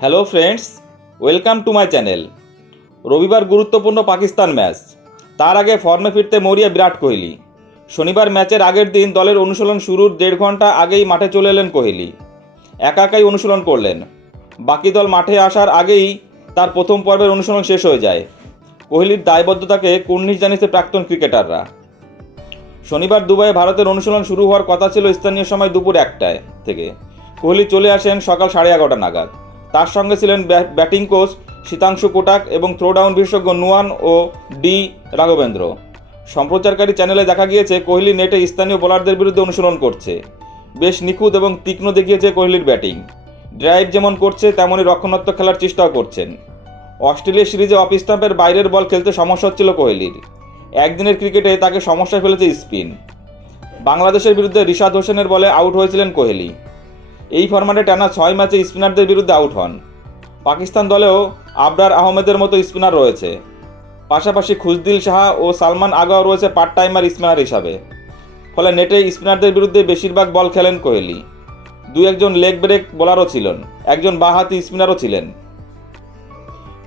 Hello friends welcome to my channel রবিবার গুরুত্বপূর্ণ Pakistan match. তার আগে ফর্মে ফিরতে মরিয়া বিরাট কোহলি। শনিবার ম্যাচের আগের দিন দলের অনুশীলন শুরুর দেড় ঘণ্টা আগেই মাঠে চলে এলেন কোহলি। একা একাই অনুশীলন করলেন। বাকি দল মাঠে আসার আগেই তার প্রথম পর্বের অনুশীলন শেষ হয়ে যায়। কোহলির দায়বদ্ধতাকে কুর্নিশ জানিয়েছে প্রাক্তন ক্রিকেটাররা। শনিবার দুবাইয়ে ভারতের অনুশীলন শুরু হওয়ার কথা ছিল স্থানীয় সময় দুপুর একটায় থেকে। কোহলি চলে আসেন সকাল সাড়ে এগারোটা নাগাদ। তার সঙ্গে ছিলেন ব্যাট- কোচ শীতাংশু কোটাক এবং থ্রোডাউন বিশেষজ্ঞ নুয়ান ও ডি রাঘবেন্দ্র। সম্প্রচারকারী চ্যানেলে দেখা গিয়েছে, কোহলি নেটে স্থানীয় বোলারদের বিরুদ্ধে অনুশীলন করছে। বেশ নিখুঁত এবং তীক্ষ্ণ দেখিয়েছে কোহলির ব্যাটিং। ড্রাইভ যেমন করছে, তেমনই রক্ষণাত্মক খেলার চেষ্টাও করছেন। অস্ট্রেলিয়া সিরিজে অফ স্টাম্পের বাইরের বল খেলতে সমস্যা হচ্ছিল কোহলির। একদিনের ক্রিকেটে তাকে সমস্যায় ফেলেছে স্পিন। বাংলাদেশের বিরুদ্ধে রিশাদ হোসেনের বলে আউট হয়েছিলেন কোহলি। এই ফরম্যাটে টানা ছয় ম্যাচে স্পিনারদের বিরুদ্ধে আউট হন। পাকিস্তান দলেও আবরার আহমেদের মতো স্পিনার রয়েছে। পাশাপাশি খুজদিল সাহা ও সালমান আগাও রয়েছে পার্ট টাইমার স্পিনার হিসাবে। ফলে নেটে স্পিনারদের বিরুদ্ধে বেশিরভাগ বল খেলেন কোহলি। দু একজন লেগ ব্রেক বোলারও ছিলেন, একজন বাহাতি স্পিনারও ছিলেন।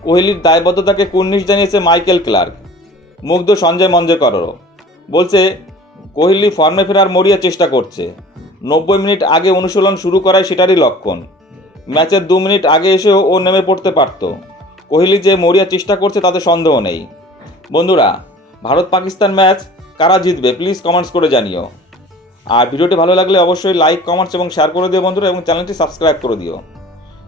কোহলির দায়বদ্ধতাকে কুর্নিশ জানিয়েছে মাইকেল ক্লার্ক। মুগ্ধ সঞ্জয় মঞ্জেকরও। বলছে, কোহলি ফর্মে ফেরার মরিয়া চেষ্টা করছে। নব্বই মিনিট আগে অনুশীলন শুরু করায় সেটারই লক্ষণ। ম্যাচের দু মিনিট আগে এসেও ও নেমে পড়তে পারত। কোহলি যে মরিয়া চেষ্টা করছে তাতে সন্দেহ নেই। বন্ধুরা ভারত পাকিস্তান ম্যাচ কারা জিতবে প্লিজ কমেন্টস করে জানিও। আর ভিডিওটি ভালো লাগলে অবশ্যই লাইক, কমেন্টস এবং শেয়ার করে দিও বন্ধুরা এবং চ্যানেলটি সাবস্ক্রাইব করে দিও।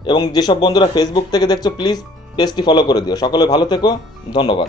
এবং যেসব বন্ধুরা ফেসবুক থেকে দেখছ, প্লিজ পেজটি ফলো করে দিও। সকলে ভালো থেকো, ধন্যবাদ।